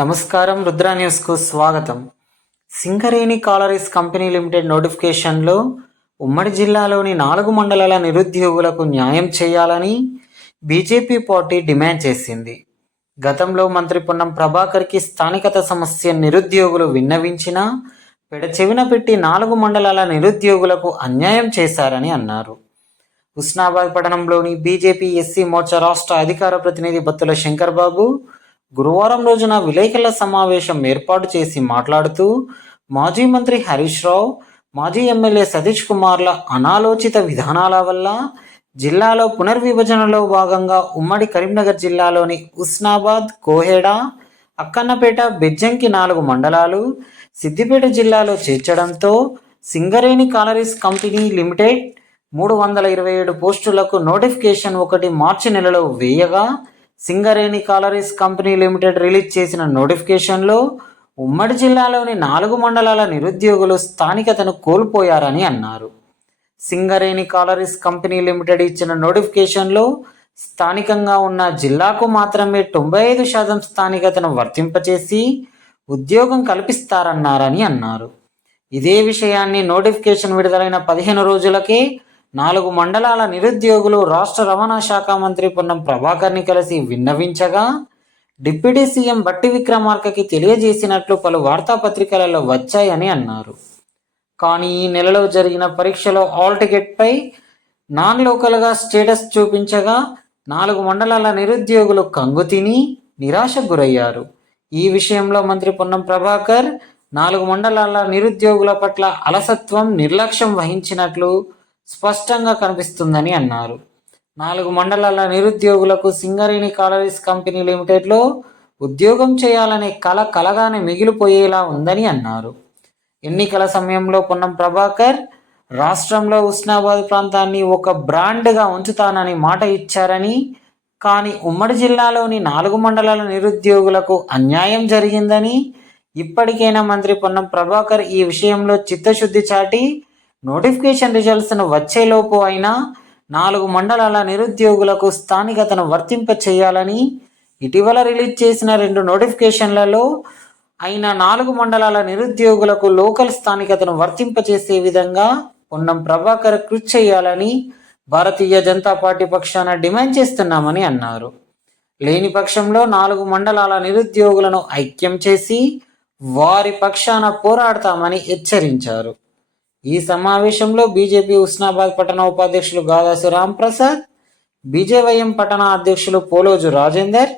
నమస్కారం రుద్ర న్యూస్కు స్వాగతం. సింగరేణి కాలరీస్ కంపెనీ లిమిటెడ్ నోటిఫికేషన్లో ఉమ్మడి జిల్లాలోని నాలుగు మండలాల నిరుద్యోగులకు న్యాయం చేయాలని బీజేపీ పార్టీ డిమాండ్ చేసింది. గతంలో మంత్రి పొన్నం ప్రభాకర్కి స్థానికత సమస్య నిరుద్యోగులు విన్నవించినా పెడచెవిన పెట్టి నాలుగు మండలాల నిరుద్యోగులకు అన్యాయం చేశారని అన్నారు. హుస్నాబాద్ పట్టణంలోని బీజేపీ ఎస్సీ మోర్చా రాష్ట్ర అధికార ప్రతినిధి బత్తుల శంకర్బాబు గురువారం రోజున విలేకరుల సమావేశం ఏర్పాటు చేసి మాట్లాడుతూ మాజీ మంత్రి హరీష్ రావు మాజీ ఎమ్మెల్యే సతీష్ కుమార్ల అనాలోచిత విధానాల వల్ల జిల్లాలో పునర్విభజనలో భాగంగా ఉమ్మడి కరీంనగర్ జిల్లాలోని ఉస్నాబాద్ కోహెడా అక్కన్నపేట బెజ్జంకి నాలుగు మండలాలు సిద్దిపేట జిల్లాలో చేర్చడంతో సింగరేణి కాలరీస్ కంపెనీ లిమిటెడ్ మూడు వందల ఇరవై ఏడు పోస్టులకు నోటిఫికేషన్ ఒకటి మార్చి నెలలో వేయగా Singareni collieries company limited release చేసిన నోటిఫికేషన్లో ఉమ్మడి జిల్లాలోని నాలుగు మండలాల నిరుద్యోగులు స్థానికతను కోల్పోయారని అన్నారు. సింగరేణి కాలరీస్ కంపెనీ లిమిటెడ్ ఇచ్చిన నోటిఫికేషన్లో స్థానికంగా ఉన్న జిల్లాకు మాత్రమే తొంభై ఐదు శాతం స్థానికతను వర్తింపచేసి ఉద్యోగం కల్పిస్తారన్నారని అన్నారు. ఇదే విషయాన్ని నోటిఫికేషన్ విడుదలైన పదిహేను రోజులకే నాలుగు మండలాల నిరుద్యోగులు రాష్ట్ర రవాణా శాఖ మంత్రి పొన్నం ప్రభాకర్ని కలిసి విన్నవించగా డిప్యూటీ సీఎం బట్టి విక్రమార్కకి తెలియజేసినట్లు పలు వార్తాపత్రికలలో వచ్చాయని అన్నారు. కానీ ఈ నెలలో జరిగిన పరీక్షలో ఆల్ టికెట్పై నాన్ లోకల్గా స్టేటస్ చూపించగా నాలుగు మండలాల నిరుద్యోగులు కంగు తిని నిరాశకు గురయ్యారు. ఈ విషయంలో మంత్రి పొన్నం ప్రభాకర్ నాలుగు మండలాల నిరుద్యోగుల పట్ల అలసత్వం నిర్లక్ష్యం వహించినట్లు స్పష్టంగా కనిపిస్తుందని అన్నారు. నాలుగు మండలాల నిరుద్యోగులకు సింగరేణి కాలరీస్ కంపెనీ లిమిటెడ్లో ఉద్యోగం చేయాలనే కల కలగానే మిగిలిపోయేలా ఉందని అన్నారు. ఎన్నికల సమయంలో పొన్నం ప్రభాకర్ రాష్ట్రంలో ఉస్నాబాద్ ప్రాంతాన్ని ఒక బ్రాండ్గా ఉంచుతానని మాట ఇచ్చారని కానీ ఉమ్మడి జిల్లాలోని నాలుగు మండలాల నిరుద్యోగులకు అన్యాయం జరిగిందని ఇప్పటికైనా మంత్రి పొన్నం ప్రభాకర్ ఈ విషయంలో చిత్తశుద్ధి చాటి నోటిఫికేషన్ రిజల్ట్స్ను వచ్చేలోపు అయినా నాలుగు మండలాల నిరుద్యోగులకు స్థానికతను వర్తింప చేయాలని ఇటీవల రిలీజ్ చేసిన రెండు నోటిఫికేషన్లలో అయిన నాలుగు మండలాల నిరుద్యోగులకు లోకల్ స్థానికతను వర్తింపచేసే విధంగా పొన్నం ప్రభాకర్ కృషి చేయాలని భారతీయ జనతా పార్టీ పక్షాన డిమాండ్ చేస్తున్నామని అన్నారు. లేని పక్షంలో నాలుగు మండలాల నిరుద్యోగులను ఐక్యం చేసి వారి పక్షాన పోరాడతామని హెచ్చరించారు. ఈ సమావేశంలో బీజేపీ ఉస్నాబాద్ పట్టణ ఉపాధ్యక్షులు గాదాసు రాంప్రసాద్ బీజేవైఎం పట్టణ అధ్యక్షులు పోలోజు రాజేందర్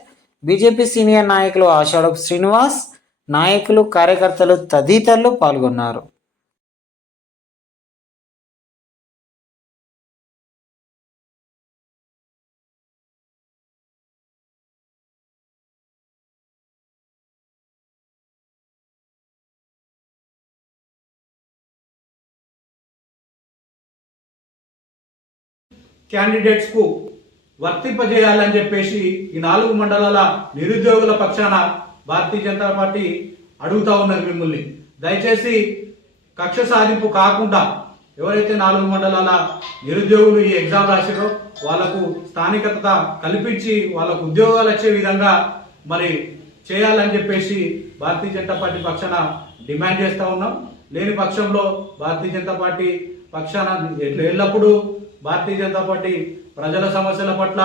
బీజేపీ సీనియర్ నాయకులు ఆషాఢ శ్రీనివాస్ నాయకులు కార్యకర్తలు తదితరులు పాల్గొన్నారు. క్యాండిడేట్స్కు వర్తింపజేయాలని చెప్పేసి ఈ నాలుగు మండలాల నిరుద్యోగుల పక్షాన భారతీయ జనతా పార్టీ అడుగుతా ఉన్నది మిమ్మల్ని. దయచేసి కక్ష సాధింపు కాకుండా ఎవరైతే నాలుగు మండలాల నిరుద్యోగులు ఈ ఎగ్జామ్ రాశారో వాళ్ళకు స్థానికత కల్పించి వాళ్ళకు ఉద్యోగాలు వచ్చే విధంగా మరి చేయాలని చెప్పేసి భారతీయ జనతా పార్టీ పక్షాన డిమాండ్ చేస్తూ ఉన్నాం. లేని పక్షంలో భారతీయ జనతా పార్టీ పక్షాన ఎల్లప్పుడూ భారతీయ జనతా పార్టీ ప్రజల సమస్యల పట్ల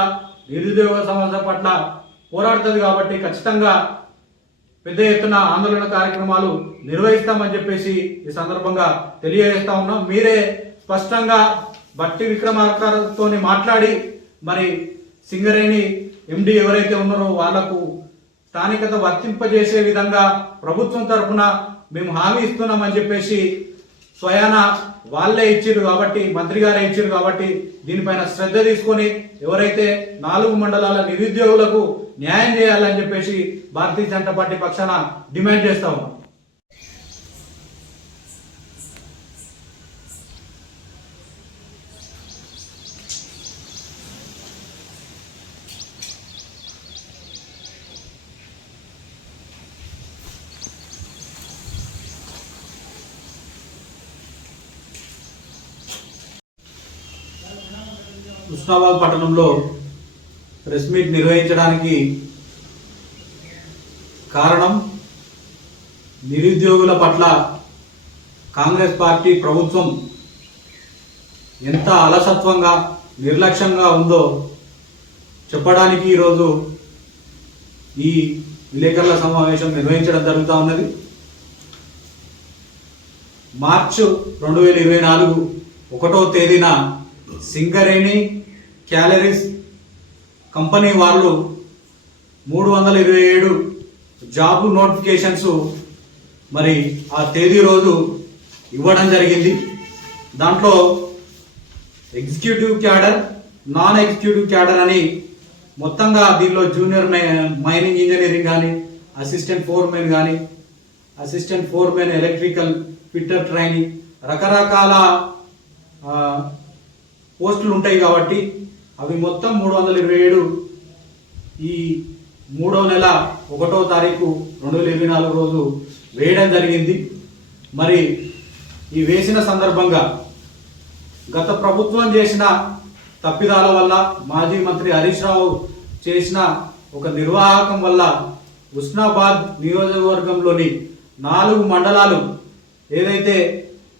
నిరుద్యోగ సమస్యల పట్ల పోరాడుతుంది కాబట్టి ఖచ్చితంగా పెద్ద ఎత్తున ఆందోళన కార్యక్రమాలు నిర్వహిస్తామని చెప్పేసి ఈ సందర్భంగా తెలియజేస్తా ఉన్నాం. మీరే స్పష్టంగా భట్టి విక్రమార్కతో మాట్లాడి మరి సింగరేణి ఎండి ఎవరైతే ఉన్నారో వాళ్ళకు స్థానికత వర్తింపజేసే విధంగా ప్రభుత్వం తరఫున మేము హామీ ఇస్తున్నామని చెప్పేసి స్వయాన వాళ్ళే ఇచ్చారు కాబట్టి మంత్రి గారే ఇచ్చారు కాబట్టి దీనిపైన శ్రద్ధ తీసుకొని ఎవరైతే నాలుగు మండలాల నిరుద్యోగులకు న్యాయం చేయాలని చెప్పేసి భారతీయ జనతా పార్టీ పక్షాన డిమాండ్ చేస్తా ఉన్నాం. కృష్ణాబాద్ పట్టణంలో ప్రెస్ మీట్ నిర్వహించడానికి కారణం నిరుద్యోగుల పట్ల కాంగ్రెస్ పార్టీ ప్రభుత్వం ఎంత అలసత్వంగా నిర్లక్ష్యంగా ఉందో చెప్పడానికి ఈరోజు ఈ విలేకరుల సమావేశం నిర్వహించడం జరుగుతూ ఉన్నది. మార్చు రెండు వేల ఇరవై నాలుగు ఒకటో తేదీన సింగరేణి క్యాలరీస్ కంపెనీ వాళ్ళు మూడు వందల ఇరవై ఏడు జాబ్ నోటిఫికేషన్స్ మరి ఆ తేదీ రోజు ఇవ్వడం జరిగింది. దాంట్లో executive cadre non executive cadre అని మొత్తంగా దీనిలో జూనియర్ మై- మైనింగ్ ఇంజనీరింగ్ కానీ అసిస్టెంట్ ఫోర్మెన్ కానీ assistant foreman electrical fitter training రకరకాల పోస్టులు ఉంటాయి కాబట్టి అవి మొత్తం మూడు వందల ఇరవై ఏడు ఈ మూడో నెల ఒకటో తారీఖు రెండు వేల ఇరవై నాలుగు రోజు వేయడం జరిగింది. మరి ఈ వేసిన సందర్భంగా గత ప్రభుత్వం చేసిన తప్పిదాల వల్ల మాజీ మంత్రి హరీష్ రావు చేసిన ఒక నిర్వాహకం వల్ల ఉస్నాబాద్ నియోజకవర్గంలోని నాలుగు మండలాలు ఏదైతే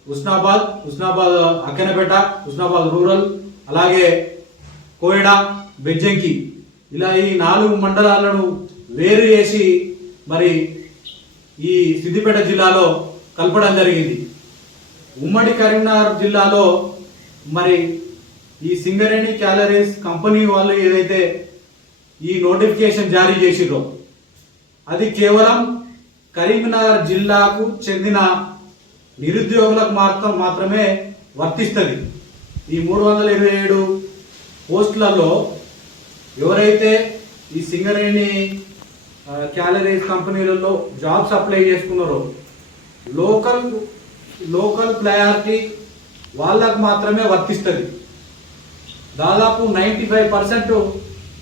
ఉస్నాబాద్ ఉస్నాబాద్ అక్కెనపేట ఉస్నాబాద్ రూరల్ అలాగే కోయడ బెజ్జంకి. ఇలా ఈ నాలుగు మండలాలను వేరు చేసి మరి ఈ సిద్దిపేట జిల్లాలో కలపడం జరిగింది. ఉమ్మడి కరీంనగర్ జిల్లాలో మరి ఈ సింగరేణి క్యాలరీస్ కంపెనీ వాళ్ళు ఏదైతే ఈ నోటిఫికేషన్ జారీ చేసిరో అది కేవలం కరీంనగర్ జిల్లాకు చెందిన నిరుద్యోగులకు మాత్రం మాత్రమే వర్తిస్తుంది. ఈ మూడు వందల ఇరవై ఏడు పోస్టులలో ఎవరైతే ఈ సింగరేణి క్యాలరీస్ కంపెనీలలో జాబ్స్ అప్లై చేసుకున్నారో లోకల్ లోకల్ ప్రయారిటీ వాళ్ళకు మాత్రమే వర్తిస్తుంది. దాదాపు నైంటీ ఫైవ్ పర్సెంట్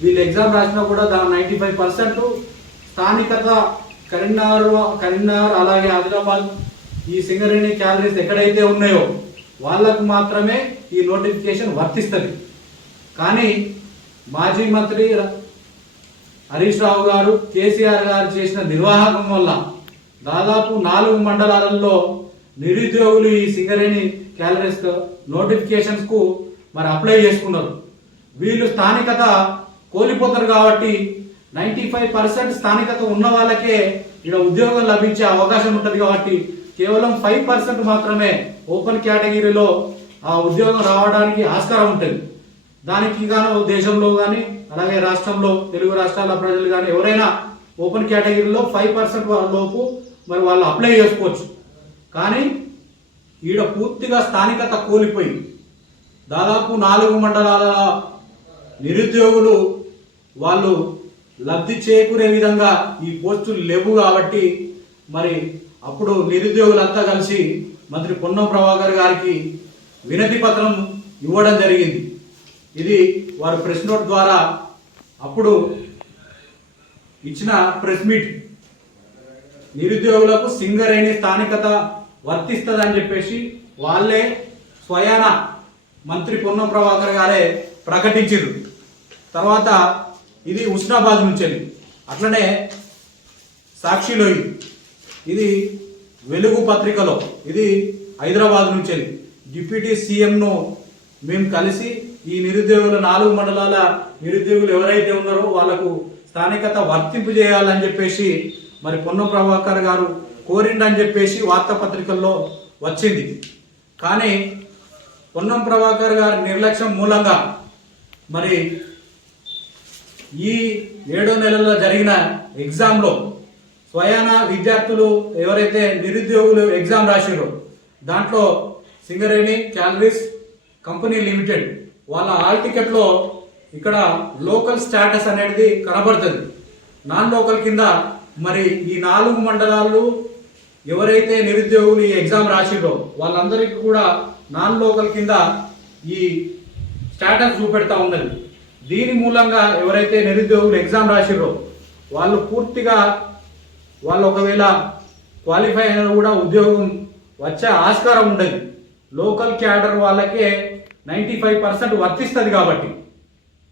వీళ్ళు ఎగ్జామ్ రాసినా కూడా దాని నైంటీ ఫైవ్ పర్సెంట్ స్థానికత కరీంనగర్ కరీంనగర్ అలాగే ఆదిలాబాద్ ఈ సింగరేణి క్యాలరీస్ ఎక్కడైతే ఉన్నాయో వాళ్ళకు మాత్రమే ఈ నోటిఫికేషన్ వర్తిస్తుంది. కానీ మాజీ మంత్రి హరీష్ రావు గారు కేసీఆర్ గారు చేసిన నిర్వాహకం వల్ల దాదాపు నాలుగు మండలాలలో నిరుద్యోగులు ఈ సింగరేణి క్యాలరీస్ నోటిఫికేషన్స్కు మరి అప్లై చేసుకున్నారు. వీళ్ళు స్థానికత కోల్పోతారు కాబట్టి నైంటీ ఫైవ్ పర్సెంట్ స్థానికత ఉన్న వాళ్ళకే ఇక్కడ ఉద్యోగం లభించే అవకాశం ఉంటుంది కాబట్టి కేవలం ఫైవ్ పర్సెంట్ మాత్రమే ఓపెన్ కేటగిరీలో ఆ ఉద్యోగం రావడానికి ఆస్కారం ఉంటుంది. దానికి గాను దేశంలో కానీ అలాగే రాష్ట్రంలో తెలుగు రాష్ట్రాల ప్రజలు కానీ ఎవరైనా ఓపెన్ కేటగిరీలో ఫైవ్ పర్సెంట్ లోపు మరి వాళ్ళు అప్లై చేసుకోవచ్చు. కానీ ఈడ పూర్తిగా స్థానికత కోల్పోయింది. దాదాపు నాలుగు మండలాల నిరుద్యోగులు వాళ్ళు లబ్ధి చేకూరే విధంగా ఈ పోస్టులు లేవు కాబట్టి మరి అప్పుడు నిరుద్యోగులంతా కలిసి మంత్రి పొన్నం ప్రభాకర్ గారికి వినతి పత్రం ఇవ్వడం జరిగింది. ఇది వారు ప్రెస్ నోట్ ద్వారా అప్పుడు ఇచ్చిన ప్రెస్ మీట్. నిరుద్యోగులకు సింగరేణి స్థానికత వర్తిస్తుందని చెప్పేసి వాళ్ళే స్వయాన మంత్రి పొన్నం ప్రభాకర్ గారే ప్రకటించారు తర్వాత ఇది హుస్నాబాద్ నుంచి అట్లనే సాక్షిలో ఇది ఇది వెలుగు పత్రికలో. ఇది హైదరాబాద్ నుంచి డిప్యూటీ సీఎంను మేము కలిసి ఈ నిరుద్యోగుల నాలుగు మండలాల నిరుద్యోగులు ఎవరైతే ఉన్నారో వాళ్ళకు స్థానికత వర్తింపు చేయాలని చెప్పేసి మరి పొన్నం ప్రభాకర్ గారు కోరిండని చెప్పేసి వార్తాపత్రికల్లో వచ్చింది. కానీ పొన్నం ప్రభాకర్ గారి నిర్లక్ష్యం మూలంగా మరి ఈ ఏడో నెలలో జరిగిన ఎగ్జామ్లో స్వయాన విద్యార్థులు ఎవరైతే నిరుద్యోగులు ఎగ్జామ్ రాసిరో దాంట్లో సింగరేణి క్యాలరీస్ కంపెనీ లిమిటెడ్ వాళ్ళ హాల్ టికెట్లో ఇక్కడ లోకల్ స్టేటస్ అనేది కనబడుతుంది. నాన్ లోకల్ కింద మరి ఈ నాలుగు మండలాలు ఎవరైతే నిరుద్యోగులు ఈ ఎగ్జామ్ రాసిరో వాళ్ళందరికీ కూడా నాన్ లోకల్ కింద ఈ స్టేటస్ చూపెడతా ఉన్నది దీని మూలంగా ఎవరైతే నిరుద్యోగులు ఎగ్జామ్ రాసిరో వాళ్ళు పూర్తిగా వాళ్ళు ఒకవేళ క్వాలిఫై అయినా కూడా ఉద్యోగం వచ్చే ఆస్కారం ఉండదు. లోకల్ క్యాడర్ వాళ్ళకే నైంటీ ఫైవ్ పర్సెంట్ వర్తిస్తుంది కాబట్టి.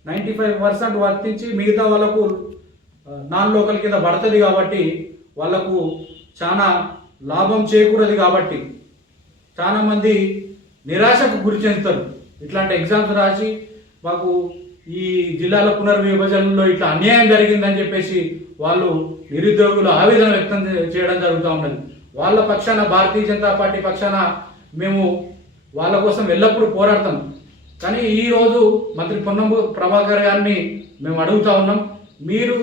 నైంటీ ఫైవ్ పర్సెంట్ వర్తించి మిగతా వాళ్ళకు నాన్ లోకల్ కింద పడుతుంది కాబట్టి వాళ్ళకు చాలా లాభం చేకూరదు కాబట్టి చాలామంది నిరాశకు గురి చెందుతారు ఇట్లాంటి ఎగ్జామ్స్ రాసి మాకు ఈ జిల్లాల పునర్విభజనలో ఇట్లా అన్యాయం జరిగిందని చెప్పేసి వాళ్ళు నిరుద్యోగులు ఆవేదన వ్యక్తం చేయడం జరుగుతూ ఉన్నది. వాళ్ళ పక్షాన భారతీయ జనతా పార్టీ పక్షాన మేము వాళ్ళ కోసం ఎల్లప్పుడూ పోరాడతాం. కానీ ఈరోజు మంత్రి పొన్నం ప్రభాకర్ గారిని మేము అడుగుతా ఉన్నాం. మీరు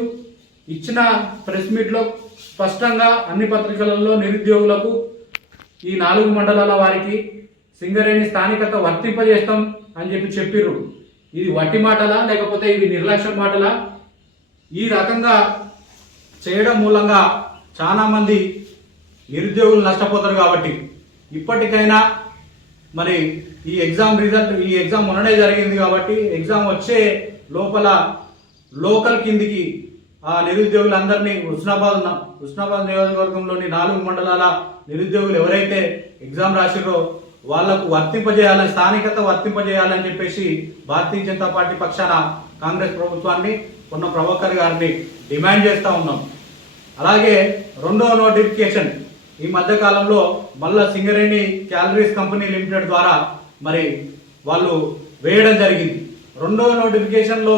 ఇచ్చిన ప్రెస్ మీట్లో స్పష్టంగా అన్ని పత్రికలలో నిరుద్యోగులకు ఈ నాలుగు మండలాల వారికి సింగరేణి స్థానికత వర్తింపజేస్తాం అని చెప్పి చెప్పిర్రు. ఇది వట్టి మాటలా లేకపోతే ఇది నిర్లక్ష్యం మాటలా? ఈ రకంగా చేయడం మూలంగా చాలామంది నిరుద్యోగులు నష్టపోతారు కాబట్టి ఇప్పటికైనా మరి ఈ ఎగ్జామ్ రిజల్ట్ ఈ ఎగ్జామ్ మొన్ననే జరిగింది కాబట్టి ఎగ్జామ్ వచ్చే లోపల లోకల్ కిందికి ఆ నిరుద్యోగులందరినీ హుస్నాబాద్ హుస్నాబాద్ నియోజకవర్గంలోని నాలుగు మండలాల నిరుద్యోగులు ఎవరైతే ఎగ్జామ్ రాసిరో వాళ్ళకు వర్తింపజేయాలని స్థానికత వర్తింపజేయాలని చెప్పేసి భారతీయ జనతా పార్టీ పక్షాన కాంగ్రెస్ ప్రభుత్వాన్ని ఉన్న ప్రభాకర్ గారిని డిమాండ్ చేస్తూ ఉన్నాం. అలాగే రెండవ నోటిఫికేషన్ ఈ మధ్యకాలంలో మళ్ళా సింగరేణి క్యాలరీస్ కంపెనీ లిమిటెడ్ ద్వారా మరి వాళ్ళు వేయడం జరిగింది. రెండవ నోటిఫికేషన్లో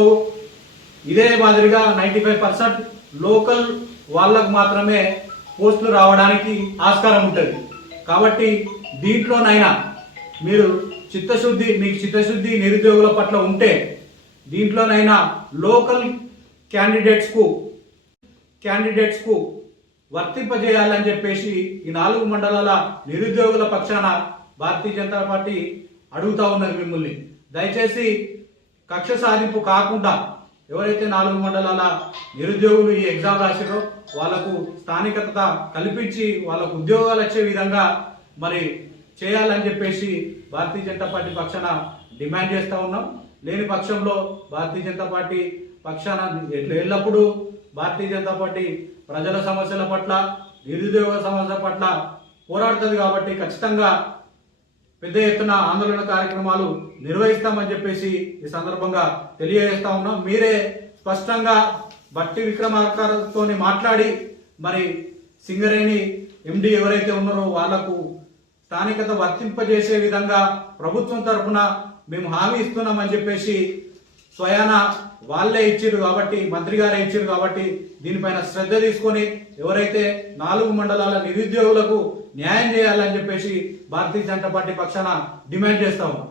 ఇదే మాదిరిగా నైంటీ ఫైవ్ పర్సెంట్ లోకల్ వాళ్ళకు మాత్రమే పోస్టులు రావడానికి ఆస్కారం ఉంటుంది. కాబట్టి దీంట్లోనైనా మీరు చిత్తశుద్ధి మీకు చిత్తశుద్ధి నిరుద్యోగుల పట్ల ఉంటే దీంట్లోనైనా లోకల్ క్యాండిడేట్స్కు క్యాండిడేట్స్కు వర్తింపజేయాలని చెప్పేసి ఈ నాలుగు మండలాల నిరుద్యోగుల పక్షాన భారతీయ జనతా పార్టీ అడుగుతా ఉన్నది మిమ్మల్ని. దయచేసి కక్ష సాధింపు కాకుండా ఎవరైతే నాలుగు మండలాల నిరుద్యోగులు ఈ ఎగ్జామ్ రాసారో వాళ్ళకు స్థానికత కల్పించి వాళ్ళకు ఉద్యోగాలు వచ్చే విధంగా మరి చేయాలని చెప్పేసి భారతీయ జనతా పార్టీ పక్షాన డిమాండ్ చేస్తూ ఉన్నాం. లేని పక్షంలో భారతీయ జనతా పార్టీ పక్షాన ఎల్లప్పుడూ భారతీయ జనతా పార్టీ ప్రజల సమస్యల పట్ల నిరుద్యోగ సమస్యల పట్ల పోరాడుతుంది కాబట్టి ఖచ్చితంగా పెద్ద ఎత్తున ఆందోళన కార్యక్రమాలు నిర్వహిస్తామని చెప్పేసి ఈ సందర్భంగా తెలియజేస్తా ఉన్నాం. మీరే స్పష్టంగా బట్టి విక్రమార్కతో మాట్లాడి మరి సింగరేణి ఎండి ఎవరైతే ఉన్నారో వాళ్ళకు స్థానికత వర్తింపజేసే విధంగా ప్రభుత్వం తరఫున మేము హామీ ఇస్తున్నామని చెప్పేసి స్వయాన వాళ్ళే ఇచ్చారు కాబట్టి మంత్రి గారే ఇచ్చారు కాబట్టి దీనిపైన శ్రద్ధ తీసుకొని ఎవరైతే నాలుగు మండలాల నిరుద్యోగులకు న్యాయం చేయాలని చెప్పేసి భారతీయ జనతా పార్టీ పక్షాన డిమాండ్ చేస్తా ఉన్నాం.